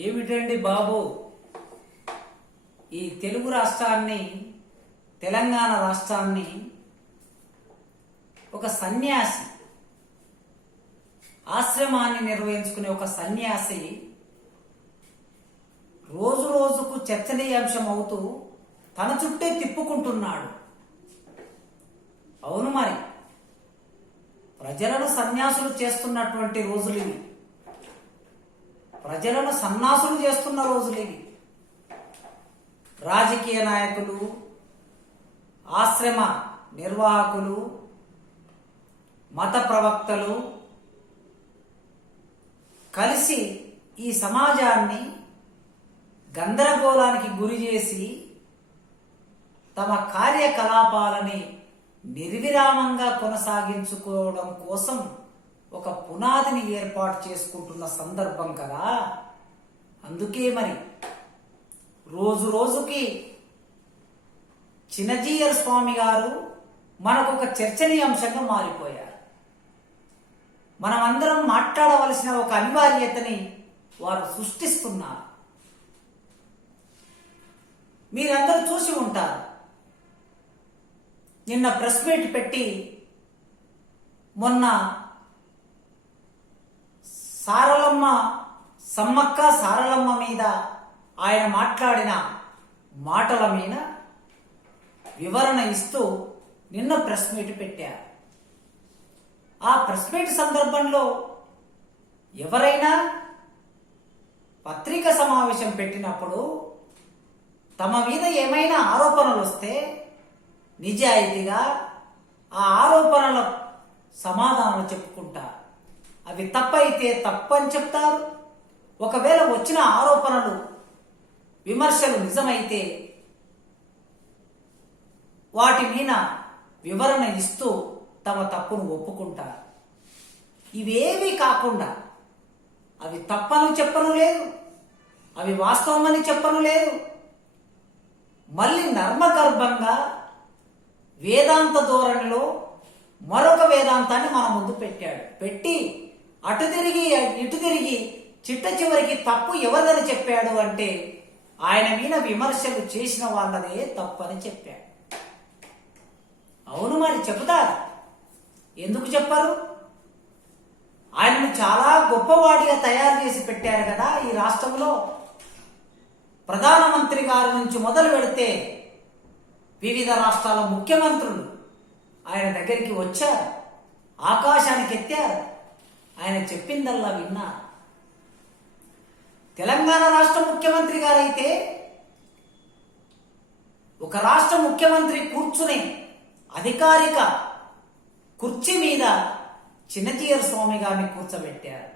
ఏమిటండి బాబు, ఈ తెలుగు రాష్ట్రాన్ని, తెలంగాణ రాష్ట్రాన్ని ఒక సన్యాసి, ఆశ్రమాన్ని నిర్వహించుకునే ఒక సన్యాసి రోజు రోజుకు చర్చనీయాంశం అవుతూ తన చుట్టే తిప్పుకుంటున్నాడు. అవును, మరి ప్రజలను సన్యాసులు చేస్తున్నటువంటి రోజులు ఇవి. ప్రజలను సన్నాసులు చేస్తున్న రోజులు ఇవి. రాజకీయ నాయకులు, ఆశ్రమ నిర్వాహకులు, మత ప్రవక్తలు కలిసి ఈ సమాజాన్ని గందరగోళానికి గురి చేసి తమ కార్యకలాపాలని నిర్విరామంగా కొనసాగించుకోవడం కోసం ఒక పునాదిని ఏర్పాటు చేసుకుంటున్న సందర్భం కదా. అందుకే మరి రోజు రోజుకి చినజీయర్ స్వామి గారు మనకు ఒక చర్చనీయాంశంగా మారిపోయారు. మనమందరం మాట్లాడవలసిన ఒక అనివార్యతని వారు సృష్టిస్తున్నారు. మీరందరూ చూసి ఉంటారు, నిన్న ప్రెస్ మీట్ పెట్టి మొన్న సమ్మక్క సారలమ్మ మీద ఆయన మాట్లాడిన మాటల మీద వివరణ ఇస్తూ నిన్న ప్రెస్ మీట్ పెట్టారు. ఆ ప్రెస్ మీట్ సందర్భంలో ఎవరైనా పత్రికా సమావేశం పెట్టినప్పుడు తమ మీద ఏమైనా ఆరోపణలు వస్తే నిజాయితీగా ఆ ఆరోపణల సమాధానాలు చెప్పుకుంటారు. అవి తప్పైతే తప్పని చెప్తారు. ఒకవేళ వచ్చిన ఆరోపణలు, విమర్శలు నిజమైతే వాటి మీద వివరణ ఇస్తూ తమ తప్పును ఒప్పుకుంటారు. ఇవేవి కాకుండా అవి తప్పని చెప్పను లేదు, అవి వాస్తవమని చెప్పను లేదు, మళ్ళీ నర్మగర్భంగా వేదాంత ధోరణిలో మరొక వేదాంతాన్ని మన ముందు పెట్టి అటు తిరిగి ఇటు తిరిగి చిట్ట చివరికి తప్పు ఎవరిదని చెప్పాడు అంటే ఆయన మీద విమర్శలు చేసిన వాళ్ళదే తప్పని చెప్పాడు. అవును, మరి చెబుతారు. ఎందుకు చెప్పారు? ఆయనను చాలా గొప్పవాడిగా తయారు చేసి పెట్టారు కదా ఈ రాష్ట్రంలో. ప్రధానమంత్రి గారి నుంచి మొదలు పెడితే వివిధ రాష్ట్రాల ముఖ్యమంత్రులు ఆయన దగ్గరికి వచ్చారు, ఆకాశానికి ఎత్తారు, ఆయన చెప్పిందల్లా విన్నారు. తెలంగాణ రాష్ట్ర ముఖ్యమంత్రి గారైతే ఒక రాష్ట్ర ముఖ్యమంత్రి కూర్చునే అధికారిక కుర్చీ మీద చినజీయర్ స్వామి గారిని కూర్చోబెట్టారు.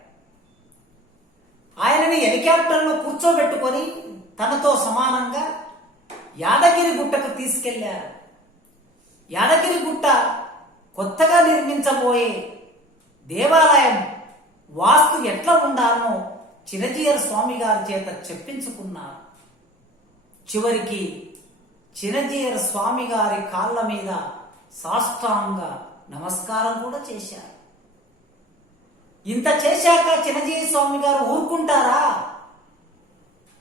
ఆయనని హెలికాప్టర్లో కూర్చోబెట్టుకొని తనతో సమానంగా యాదగిరి గుట్టకు తీసుకెళ్లారు. యాదగిరి గుట్ట కొత్తగా నిర్మించబోయే దేవాలయం వాస్తు ఎట్లా ఉండాలనో చినజీయర్ స్వామి గారి చేత చెప్పించుకున్నారు. చివరికి చినజీయర్ స్వామి గారి కాళ్ళ మీద సాష్టాంగ నమస్కారం కూడా చేశారు. ఇంత చేశాక చినజీయర్ స్వామి గారు ఊరుకుంటారా?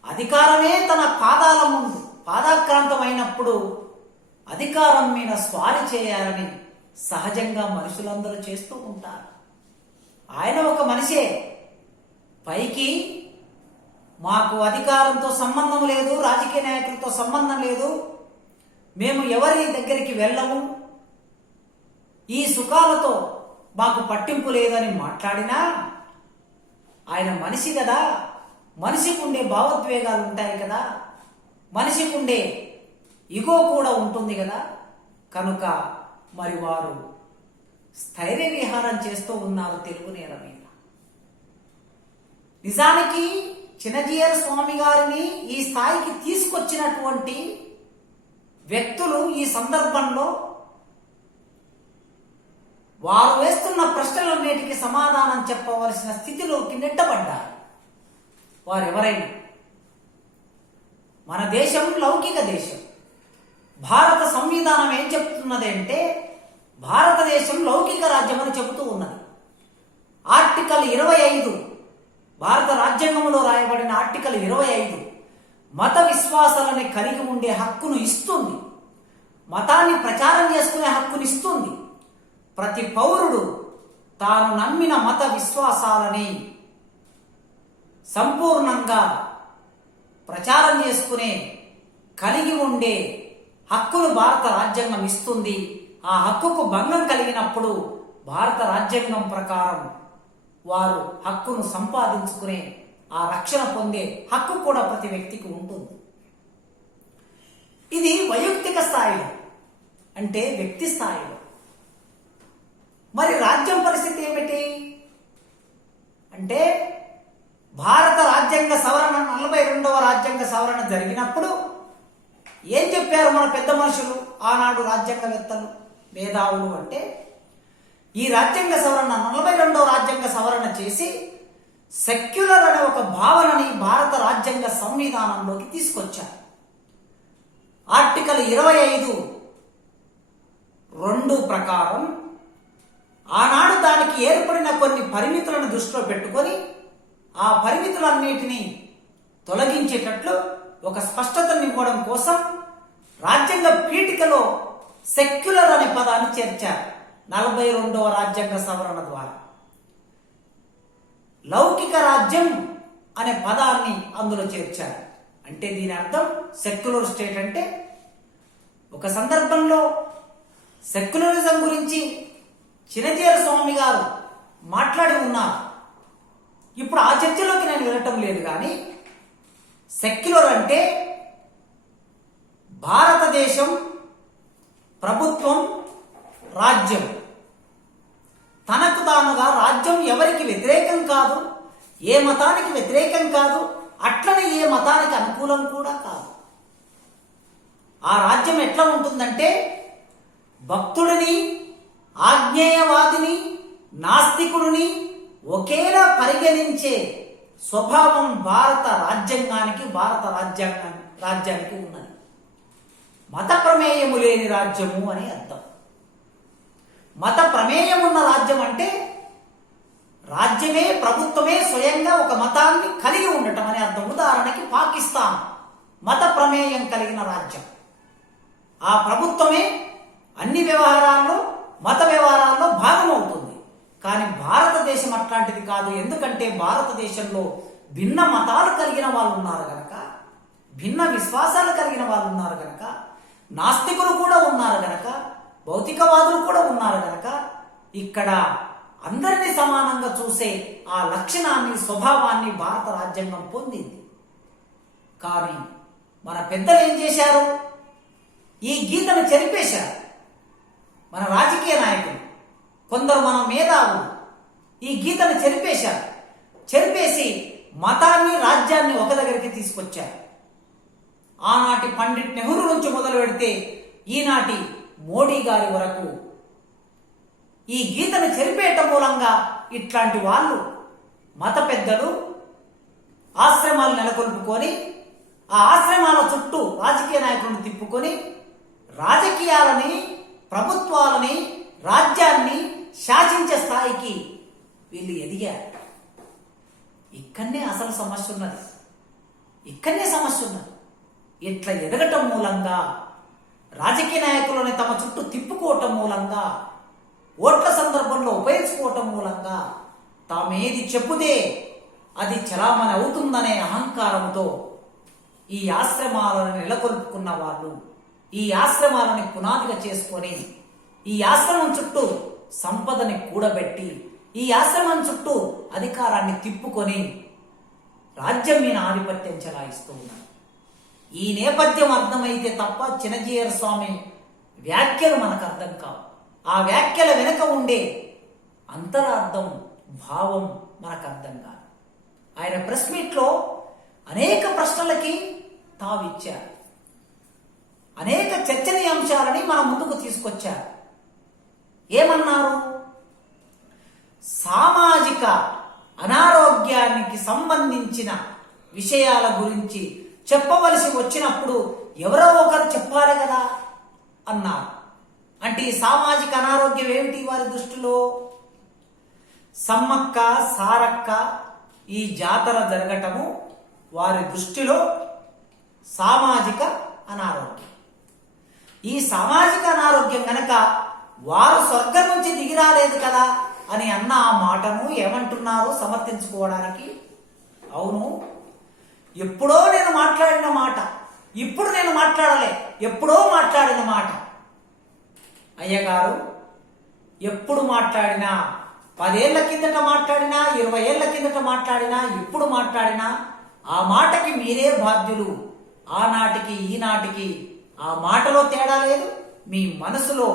అధికారమే తన పాదాల ముందు పాదాక్రాంతమైనప్పుడు అధికారం మీద స్వారీ చేయాలని సహజంగా మనుషులందరూ చేస్తూ ఉంటారు. ఆయన ఒక మనిషే. పైకి మాకు అధికారంతో సంబంధం లేదు, రాజకీయ నాయకులతో సంబంధం లేదు, మేము ఎవరి దగ్గరికి వెళ్ళము, ఈ సుఖాలతో మాకు పట్టింపు లేదని మాట్లాడినా ఆయన మనిషి కదా. మనిషికి ఉండే భావోద్వేగాలు ఉంటాయి కదా, మనిషికి ఉండే ఇగో కూడా ఉంటుంది కదా. కనుక మరి వారు స్థైర్య విహారం చేస్తూ ఉన్నారు తెలుగు నేల మీద. నిజానికి చినజీయర్ స్వామి గారిని ఈ స్థాయికి తీసుకొచ్చినటువంటి వ్యక్తులు ఈ సందర్భంలో వారు వేస్తున్న ప్రశ్నలన్నిటికీ సమాధానం చెప్పవలసిన స్థితిలోకి నెట్టబడ్డారు. వారెవరైనా, మన దేశం లౌకిక దేశం. భారత సంవిధానం ఏం చెప్తున్నది అంటే భారతదేశం లౌకిక రాజ్యం అని చెబుతూ ఉన్నది. ఆర్టికల్ 25 భారత రాజ్యాంగంలో రాయబడిన ఆర్టికల్ 25 మత విశ్వాసాలని కలిగి ఉండే హక్కును ఇస్తుంది. మతాన్ని ప్రచారం చేసుకునే హక్కును ఇస్తుంది. ప్రతి పౌరుడు తాను నమ్మిన మత విశ్వాసాలని సంపూర్ణంగా ప్రచారం చేసుకునే కలిగి ఉండే హక్కును భారత రాజ్యాంగం ఇస్తుంది. ఆ హక్కుకు భంగం కలిగినప్పుడు భారత రాజ్యాంగం ప్రకారం వారు హక్కును సంపాదించుకునే ఆ రక్షణ పొందే హక్కు కూడా ప్రతి వ్యక్తికి ఉంటుంది. ఇది వైయక్తిక స్థాయిలో, అంటే వ్యక్తి స్థాయిలో. మరి రాజ్యం పరిస్థితి ఏమిటి అంటే, భారత రాజ్యాంగ సవరణ 42వ రాజ్యాంగ సవరణ జరిగినప్పుడు ఏం చెప్పారు మన పెద్ద మనుషులు, ఆనాడు రాజ్యాంగవేత్తలు, మేధావులు అంటే, ఈ రాజ్యాంగ సవరణ 42వ రాజ్యాంగ సవరణ చేసి సెక్యులర్ అనే ఒక భావనని భారత రాజ్యాంగ సంవిధానంలోకి తీసుకొచ్చారు. ఆర్టికల్ 25(2) ప్రకారం ఆనాడు దానికి ఏర్పడిన కొన్ని పరిమితులను దృష్టిలో పెట్టుకొని ఆ పరిమితులన్నిటినీ తొలగించేటట్లు ఒక స్పష్టతను ఇవ్వడం కోసం రాజ్యాంగ పీఠికలో సెక్యులర్ అనే పదాన్ని చేర్చారు 42వ రాజ్యాంగ సవరణ ద్వారా. లౌకిక రాజ్యం అనే పదాన్ని అందులో చేర్చారు. అంటే దీని అర్థం సెక్యులర్ స్టేట్ అంటే, ఒక సందర్భంలో సెక్యులరిజం గురించి చినజీర స్వామి గారు మాట్లాడి ఉన్నారు. ఇప్పుడు ఆ చర్చలోకి నేను వెళ్ళటం లేదు, కానీ సెక్యులర్ అంటే భారతదేశం ప్రభుత్వం, రాజ్యం తనకు తానుగా, రాజ్యం ఎవరికి వ్యతిరేకం కాదు, ఏ మతానికి వ్యతిరేకం కాదు, అట్లనే ఏ మతానికి అనుకూలం కూడా కాదు. ఆ రాజ్యం ఎట్లా ఉంటుందంటే, భక్తుడిని, ఆజ్ఞేయవాదిని, నాస్తికుడిని ఒకేలా పరిగణించే స్వభావం భారత రాజ్యాంగానికి, భారత రాజ్యానికి ఉన్నది. మత ప్రమేయము లేని రాజ్యము అని అర్థం. మత ప్రమేయం ఉన్న రాజ్యం అంటే రాజ్యమే, ప్రభుత్వమే స్వయంగా ఒక మతాన్ని కలిగి ఉండటం అని అర్థం. ఉదాహరణకి పాకిస్తాన్ మత ప్రమేయం కలిగిన రాజ్యం. ఆ ప్రభుత్వమే అన్ని వ్యవహారాల్లో, మత వ్యవహారాల్లో భాగమవుతుంది. కానీ భారతదేశం అట్లాంటిది కాదు. ఎందుకంటే భారతదేశంలో భిన్న మతాలు కలిగిన వాళ్ళు ఉన్నారు గనక, భిన్న విశ్వాసాలు కలిగిన వాళ్ళు ఉన్నారు గనక, నాస్తికులు కూడా ఉన్నారు గనక, భౌతికవాదులు కూడా ఉన్నారు గనక, ఇక్కడ అందరినీ సమానంగా చూసే ఆ లక్షణాన్ని, స్వభావాన్ని భారత రాజ్యాంగం పొందింది. కానీ మన పెద్దలు ఏం చేశారు? ఈ గీతను చెరిపేశారు. మన రాజకీయ నాయకులు, కొందరు మన మేధావులు ఈ గీతను చెరిపేశారు. చెరిపేసి మతాన్ని, రాజ్యాన్ని ఒక దగ్గరికి తీసుకొచ్చారు. ఆనాటి పండిట్ నెహ్రూ నుంచి మొదలు పెడితే ఈనాటి మోడీ గారి వరకు ఈ గీతను చెరిపేయటం మూలంగా ఇట్లాంటి వాళ్ళు, మత పెద్దలు ఆశ్రమాలు నెలకొల్పుకొని ఆ ఆశ్రమాల చుట్టూ రాజకీయ నాయకులను తిప్పుకొని రాజకీయాలని, ప్రభుత్వాలని, రాజ్యాన్ని శాసించే స్థాయికి వీళ్ళు ఎదిగారు. ఇక్కడనే అసలు సమస్య ఉన్నది. ఇక్కడనే సమస్య ఉన్నది. ఇట్లా ఎదగటం మూలంగా, రాజకీయ నాయకులని తమ చుట్టూ తిప్పుకోవటం మూలంగా, ఓట్ల సందర్భంలో ఉపయోగించుకోవటం మూలంగా తామేది చెప్పుదే అది చలామణి అవుతుందనే అహంకారంతో ఈ ఆశ్రమాలను నెలకొల్పుకున్న వాళ్ళు, ఈ ఆశ్రమాలని పునాదిగా చేసుకొని, ఈ ఆశ్రమం చుట్టూ సంపదని కూడబెట్టి, ఈ ఆశ్రమం చుట్టూ అధికారాన్ని తిప్పుకొని రాజ్యం మీద ఆధిపత్యం చెలాయిస్తూ ఉన్నారు. ఈ నేపథ్యం అర్థమైతే తప్ప చినజీయర్ స్వామి వ్యాఖ్యలు మనకు అర్థం కావు. ఆ వ్యాఖ్యల వెనుక ఉండే అంతరార్థం, భావం మనకు అర్థం కాదు. ఆయన ప్రెస్ మీట్లో అనేక ప్రశ్నలకి తావిచ్చారు. అనేక చర్చనీయాంశాలని మన ముందుకు తీసుకొచ్చారు. ఏమన్నారు? సామాజిక అనారోగ్యానికి సంబంధించిన విషయాల గురించి చెప్పవలసి వచ్చినప్పుడు ఎవరో ఒకరు చెప్పాలి కదా అన్నారు. అంటే ఈ సామాజిక అనారోగ్యం ఏమిటి వారి దృష్టిలో? సమ్మక్క, సారక్క, ఈ జాతర జరగటము వారి దృష్టిలో సామాజిక అనారోగ్యం. ఈ సామాజిక అనారోగ్యం గనక వారు స్వర్గం నుంచి దిగిరాలేదు కదా అని అన్న ఆ మాటను ఏమంటున్నారు సమర్థించుకోవడానికి? అవును, ఎప్పుడో నేను మాట్లాడిన మాట, ఇప్పుడు నేను మాట్లాడలే, ఎప్పుడో మాట్లాడిన మాట. అయ్యగారు ఎప్పుడు మాట్లాడినా, 10 ఏళ్ల కిందట మాట్లాడినా, 20 ఏళ్ల కిందట మాట్లాడినా, ఇప్పుడు మాట్లాడినా ఆ మాటకి మీరే బాధ్యులు. ఆనాటికి ఈనాటికి ఆ మాటలో తేడా లేదు, మీ మనసులో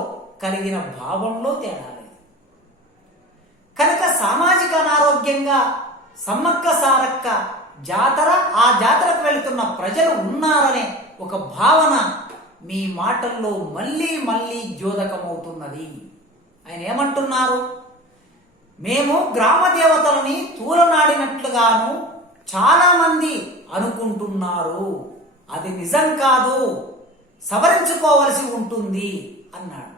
కలిగిన భావంలో తేడా లేదు. కనుక సామాజిక అనారోగ్యంగా సమ్మక్క సారక్క జాతర, ఆ జాతరకు వెళుతున్న ప్రజలు ఉన్నారనే ఒక భావన మీ మాటల్లో మళ్ళీ మళ్ళీ ద్యోతకమవుతున్నది. ఆయన ఏమంటున్నారు? మేము గ్రామ దేవతలని తూలనాడినట్లుగాను చాలా మంది అనుకుంటున్నారు, అది నిజం కాదు, సవరించుకోవలసి ఉంటుంది అన్నాడు.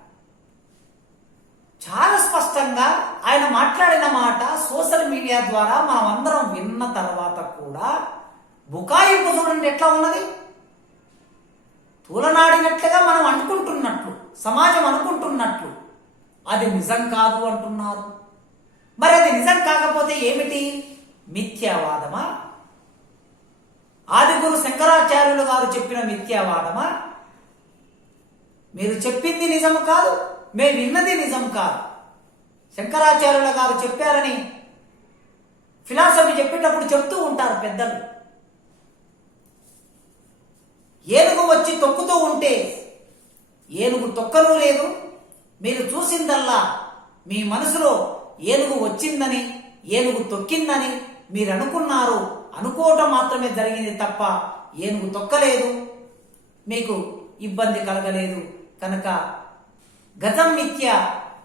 చాలా స్పష్టంగా ఆయన మాట్లాడిన మాట సోషల్ మీడియా ద్వారా మనం అందరం విన్న తర్వాత కూడా బుకాయింపు చూడండి ఎట్లా ఉన్నది. తూలనాడినట్లుగా మనం అనుకుంటున్నట్లు, సమాజం అనుకుంటున్నట్లు అది నిజం కాదు అంటున్నారు. మరి అది నిజం కాకపోతే ఏమిటి? మిథ్యావాదమా? ఆదిగురు శంకరాచార్యులు గారు చెప్పిన మిథ్యావాదమా? మీరు చెప్పింది నిజం కాదు, మేము విన్నది నిజం కాదు. శంకరాచార్యుల గారు చెప్పారని ఫిలాసఫీ చెప్పేటప్పుడు చెప్తూ ఉంటారు పెద్దలు. ఏనుగు వచ్చి తొక్కుతూ ఉంటే ఏనుగు తొక్కను లేదు, మీరు చూసిందల్లా మీ మనసులో ఏనుగు వచ్చిందని, ఏనుగు తొక్కిందని మీరు అనుకున్నారు. అనుకోవటం మాత్రమే జరిగింది తప్ప ఏనుగు తొక్కలేదు, మీకు ఇబ్బంది కలగలేదు. కనుక గజం మిథ్య,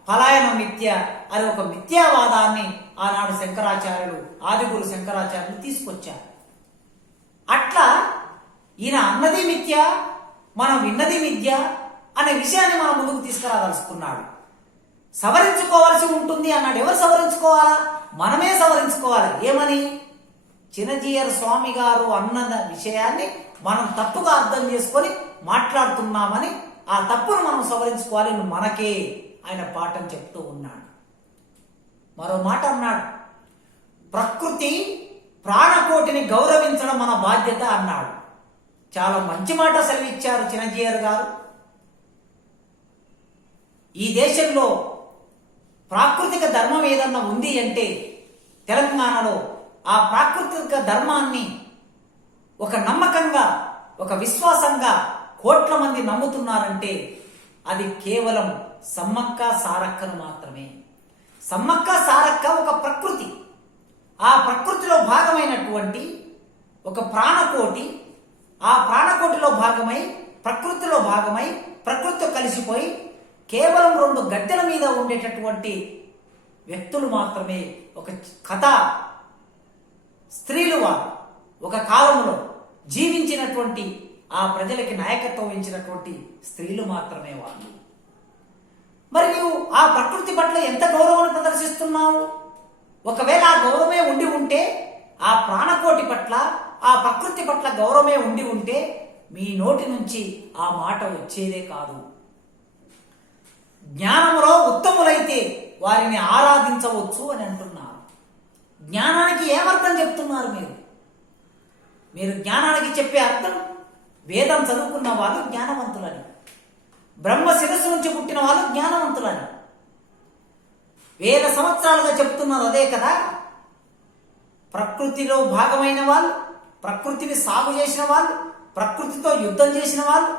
పలాయనం మిథ్య అని ఒక మిథ్యావాదాన్ని ఆనాడు శంకరాచార్యులు, ఆదిగురు శంకరాచార్యులు తీసుకొచ్చారు. అట్లా ఈయన అన్నది మిథ్య, మనం విన్నది మిథ్య అనే విషయాన్ని మనం ముందుకు తీసుకురాదలుచుకున్నాడు. సవరించుకోవాల్సి ఉంటుంది అన్నాడు. ఎవరు సవరించుకోవాలా? మనమే సవరించుకోవాలి. ఏమని? చిన్నజీయర్ స్వామి గారు అన్న విషయాన్ని మనం తప్పుగా అర్థం చేసుకొని మాట్లాడుతున్నామని ఆ తప్పును మనం సవరించుకోవాలి. మనకే ఆయన పాఠం చెప్తూ ఉన్నాడు. మరో మాట అన్నాడు, ప్రకృతి ప్రాణకోటిని గౌరవించడం మన బాధ్యత అన్నాడు. చాలా మంచి మాట సెలవిచ్చారు చిన్నజీయర్ గారు. ఈ దేశంలో ప్రాకృతిక ధర్మం ఏదన్నా ఉంది అంటే తెలంగాణలో ఆ ప్రాకృతిక ధర్మాన్ని ఒక నమ్మకంగా, ఒక విశ్వాసంగా కోట్ల మంది నమ్ముతున్నారంటే అది కేవలం సమ్మక్క సారక్కను మాత్రమే. సమ్మక్క సారక్క ఒక ప్రకృతి, ఆ ప్రకృతిలో భాగమైనటువంటి ఒక ప్రాణకోటి, ఆ ప్రాణకోటిలో భాగమై, ప్రకృతిలో భాగమై, ప్రకృతితో కలిసిపోయి కేవలం 2 గద్దెల మీద ఉండేటటువంటి వ్యక్తులు మాత్రమే. ఒక కథ స్త్రీలు వారు ఒక కాలంలో జీవించినటువంటి ఆ ప్రజలకి నాయకత్వం వహించినటువంటి స్త్రీలు మాత్రమే వాళ్ళు. మరి నీవు ఆ ప్రకృతి పట్ల ఎంత గౌరవాన్ని ప్రదర్శిస్తున్నావు? ఒకవేళ ఆ గౌరవమే ఉండి ఉంటే, ఆ ప్రాణకోటి పట్ల, ఆ ప్రకృతి పట్ల గౌరవమే ఉండి ఉంటే మీ నోటి నుంచి ఆ మాట వచ్చేదే కాదు. జ్ఞానములో ఉత్తములైతే వారిని ఆరాధించవచ్చు అని అంటున్నారు. జ్ఞానానికి ఏమర్థం చెప్తున్నారు మీరు? మీరు జ్ఞానానికి చెప్పే అర్థం వేదం చదువుకున్న వాళ్ళు జ్ఞానవంతులని, బ్రహ్మ శిరస్సు నుంచి పుట్టిన వాళ్ళు జ్ఞానవంతులని. వేల సంవత్సరాలుగా చెప్తున్నారు అదే కదా. ప్రకృతిలో భాగమైన వాళ్ళు, ప్రకృతిని సాగు చేసిన వాళ్ళు, ప్రకృతితో యుద్ధం చేసిన వాళ్ళు,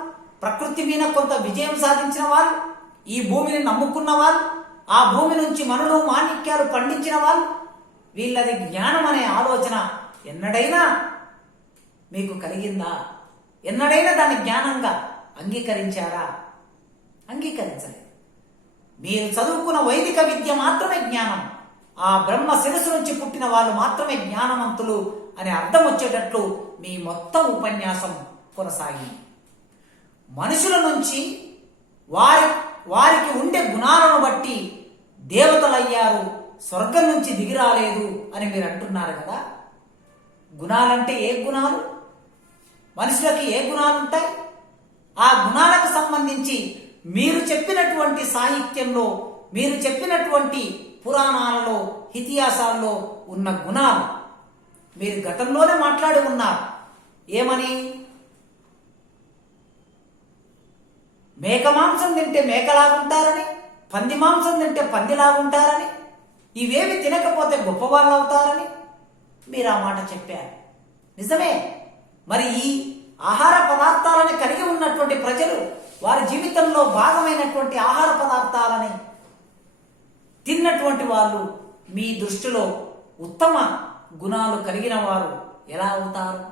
ప్రకృతి మీద కొంత విజయం సాధించిన వాళ్ళు, ఈ భూమిని నమ్ముకున్న వాళ్ళు, ఆ భూమి నుంచి మనులు మాణిక్యాలు పండించిన వాళ్ళు, వీళ్ళది జ్ఞానం అనే ఆలోచన ఎన్నడైనా మీకు కలిగిందా? ఎన్నడైనా దాన్ని జ్ఞానంగా అంగీకరించారా? అంగీకరించలేదు. మీరు చదువుకున్న వైదిక విద్య మాత్రమే జ్ఞానం, ఆ బ్రహ్మ శిరస్సు నుంచి పుట్టిన వాళ్ళు మాత్రమే జ్ఞానవంతులు అనే అర్థం వచ్చేటట్లు మీ మొత్తం ఉపన్యాసం కొనసాగింది. మనుషుల నుంచి వారికి ఉండే గుణాలను బట్టి దేవతలయ్యారు, స్వర్గం నుంచి దిగిరాలేదు అని మీరు అంటున్నారు కదా. గుణాలంటే ఏ గుణాలు? మనుషులకి ఏ గుణాలు ఉంటాయి? ఆ గుణాలకు సంబంధించి మీరు చెప్పినటువంటి సాహిత్యంలో, మీరు చెప్పినటువంటి పురాణాలలో, ఇతిహాసాల్లో ఉన్న గుణాలు మీరు గతంలోనే మాట్లాడి ఉన్నారు. ఏమని? మేక మాంసం తింటే మేకలాగుంటారని, పంది మాంసం తింటే పందిలాగుంటారని, ఇవేవి తినకపోతే గొప్పవాళ్ళు అవుతారని మీరు ఆ మాట చెప్పారు. నిజమే. మరి ఈ ఆహార పదార్థాలని కలిగి ఉన్నటువంటి ప్రజలు వారి జీవితంలో భాగమైనటువంటి ఆహార పదార్థాలని తిన్నటువంటి వాళ్ళు మీ దృష్టిలో ఉత్తమ గుణాలు కలిగిన వారు ఎలా అవుతారు?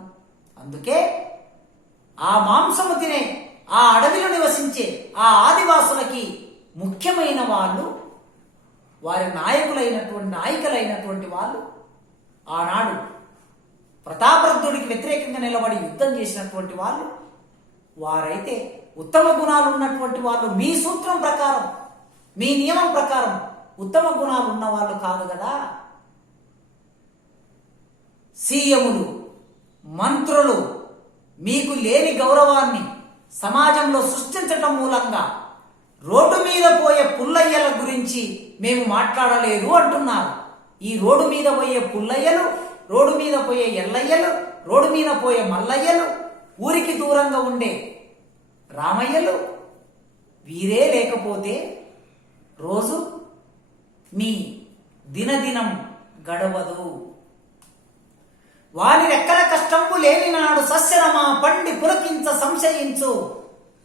అందుకే ఆ మాంసము తినే, ఆ అడవిలో నివసించే ఆ ఆదివాసులకి ముఖ్యమైన వాళ్ళు, వారి నాయకులైనటువంటి వాళ్ళు ఆనాడు ప్రతాపరుద్రుడికి వ్యతిరేకంగా నిలబడి యుద్ధం చేసినటువంటి వాళ్ళు, వారైతే ఉత్తమ గుణాలు ఉన్నటువంటి వాళ్ళు. మీ సూత్రం ప్రకారం, మీ నియమం ప్రకారం ఉత్తమ గుణాలు ఉన్న వాళ్ళు కాదు కదా. సీఎములు, మంత్రులు మీకు లేని గౌరవాన్ని సమాజంలో సృష్టించటం మూలంగా రోడ్డు మీద పోయే పుల్లయ్యల గురించి మేము మాట్లాడలేదు అంటున్నారు. ఈ రోడ్డు మీద పోయే పుల్లయ్యలు, రోడ్డు మీద పోయే ఎల్లయ్యలు, రోడ్డు మీద పోయే మల్లయ్యలు, ఊరికి దూరంగా ఉండే రామయ్యలు, వీరే లేకపోతే రోజు మీ దినదినం గడవదు. వాని రెక్కల కష్టంపు లేని నాడు సస్యరమా పండి పులకించ సంశయించు,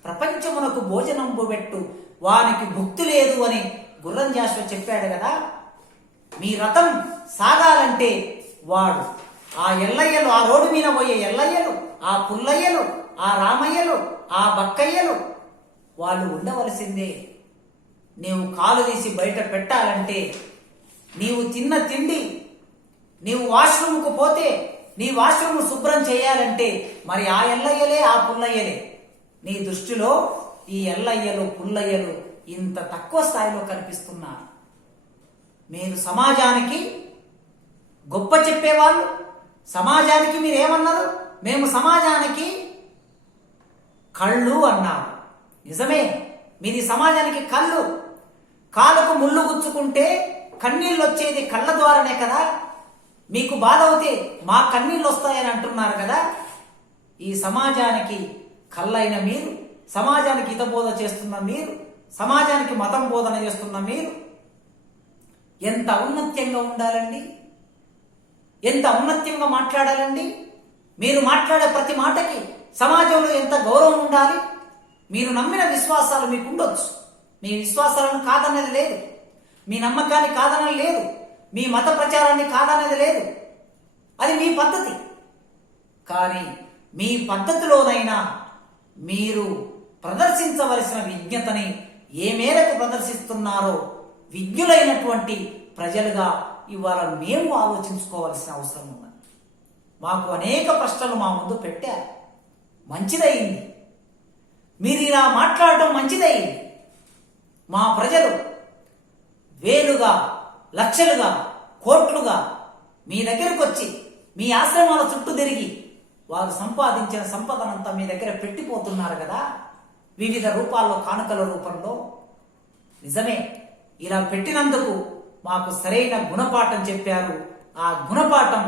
ప్రపంచమునకు భోజనంబు పెట్టు వానికి భుక్తి లేదు అని గుర్రం జాషువా చెప్పాడు కదా. మీ రథం సాగాలంటే వాడు ఆ ఎల్లయ్యలు, ఆ రోడ్డు మీద పోయే ఎల్లయ్యలు, ఆ పుల్లయ్యలు, ఆ రామయ్యలు, ఆ బక్కయ్యలు వాళ్ళు ఉండవలసిందే. నీవు కాలు తీసి బయట పెట్టాలంటే, నీవు తిన్న తిండి, నీవు వాష్రూమ్కు పోతే నీ వాష్రూమ్ శుభ్రం చేయాలంటే మరి ఆ ఎల్లయ్యలే, ఆ పుల్లయ్యలే. నీ దృష్టిలో ఈ ఎల్లయ్యలు, పుల్లయ్యలు ఇంత తక్కువ స్థాయిలో కనిపిస్తున్నారు. మీరు సమాజానికి గొప్ప చెప్పేవాళ్ళు, సమాజానికి మీరేమన్నారు? మేము సమాజానికి కళ్ళు అన్నారు. నిజమే, మీది సమాజానికి కళ్ళు. కాలుకు ముళ్ళు గుచ్చుకుంటే కన్నీళ్ళు వచ్చేది కళ్ళ ద్వారానే కదా. మీకు బాధ అవుతే మా కన్నీళ్ళు వస్తాయని అంటున్నారు కదా. ఈ సమాజానికి కళ్ళైన మీరు, సమాజానికి హితబోధ చేస్తున్న మీరు, సమాజానికి మతం బోధన చేస్తున్న మీరు ఎంత ఔన్నత్యంగా ఉండాలండి, ఎంత ఔన్నత్యంగా మాట్లాడాలండి. మీరు మాట్లాడే ప్రతి మాటకి సమాజంలో ఎంత గౌరవం ఉండాలి. మీరు నమ్మిన విశ్వాసాలు మీకు ఉండొచ్చు, మీ విశ్వాసాలను కాదనేది లేదు, మీ నమ్మకాన్ని కాదనేది లేదు, మీ మత ప్రచారాన్ని కాదనేది లేదు. అది మీ పద్ధతి. కానీ మీ పద్ధతిలోనైనా మీరు ప్రదర్శించవలసిన విజ్ఞతని ఏ మేరకు ప్రదర్శిస్తున్నారో విజ్ఞులైనటువంటి ప్రజలుగా ఇవాళ మేము ఆలోచించుకోవాల్సిన అవసరం ఉన్నది. మాకు అనేక ప్రశ్నలు మా ముందు పెట్టారు. మంచిదయింది, మీరు ఇలా మాట్లాడటం మంచిదయింది. మా ప్రజలు వేలుగా, లక్షలుగా, కోట్లుగా మీ దగ్గరకు వచ్చి మీ ఆశ్రమాల చుట్టూ తిరిగి వారు సంపాదించిన సంపదనంతా మీ దగ్గర పెట్టిపోతున్నారు కదా, వివిధ రూపాల్లో, కానుకల రూపంలో. నిజమే, ఇలా పెట్టినందుకు మాకు సరైన గుణపాఠం చెప్పారు. ఆ గుణపాఠం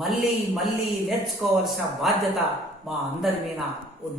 మళ్ళీ మళ్ళీ నేర్చుకోవాల్సిన బాధ్యత మా అందరి మీద ఉంది.